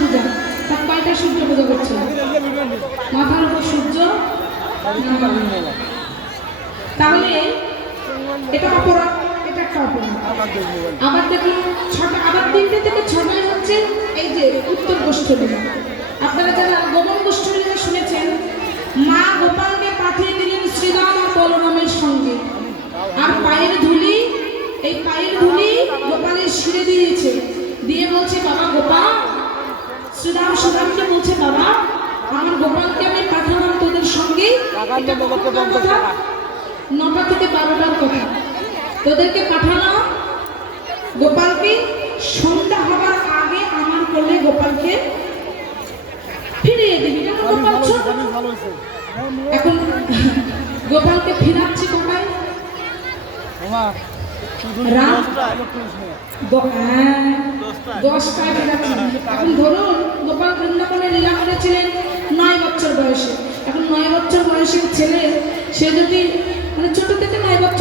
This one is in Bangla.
পূজা, তার কয়টা সূর্য পূজা করছে? মাথার উপর সূর্য, তাহলে এটা অপরাধ, এটা একটা অপরাধ। আবার দেখুন আবার 3টে থেকে 6টায় হচ্ছে এই যে উত্তর গোষ্ঠী। আপনারা যারা গোপন গোষ্ঠী শুনেছেন, মা গোপালকে পাঠিয়ে দিলেন শ্রীরাম আর বলরামের সঙ্গে, আর পায়ের ধুলি, এই পায়ের ধুলি গোপালের শিরে দিয়েছে, দিয়ে বলছে বাবা গোপাল, শ্রীরামকে বলছে বাবা আমার গোপালকে আমি পাঠালাম তোদের সঙ্গে, 9টা থেকে 12টার কথা, তোদেরকে পাঠালাম, গোপালকে সন্ধ্যা হওয়ার আগে আমার কোলে গোপালকে ফিরিয়ে দিবি। এখন গোপালকে ফিরাচ্ছি কোথায়? রাত 10টায় ফিরাচ্ছি। এখন ধরুন গোপাল বৃন্দাবনে লীলা করেছিলেন 9 বছর বয়সে। এখন 9 বছর বয়সের ছেলে, সে যদি মানে ছোট থেকে 9 বছর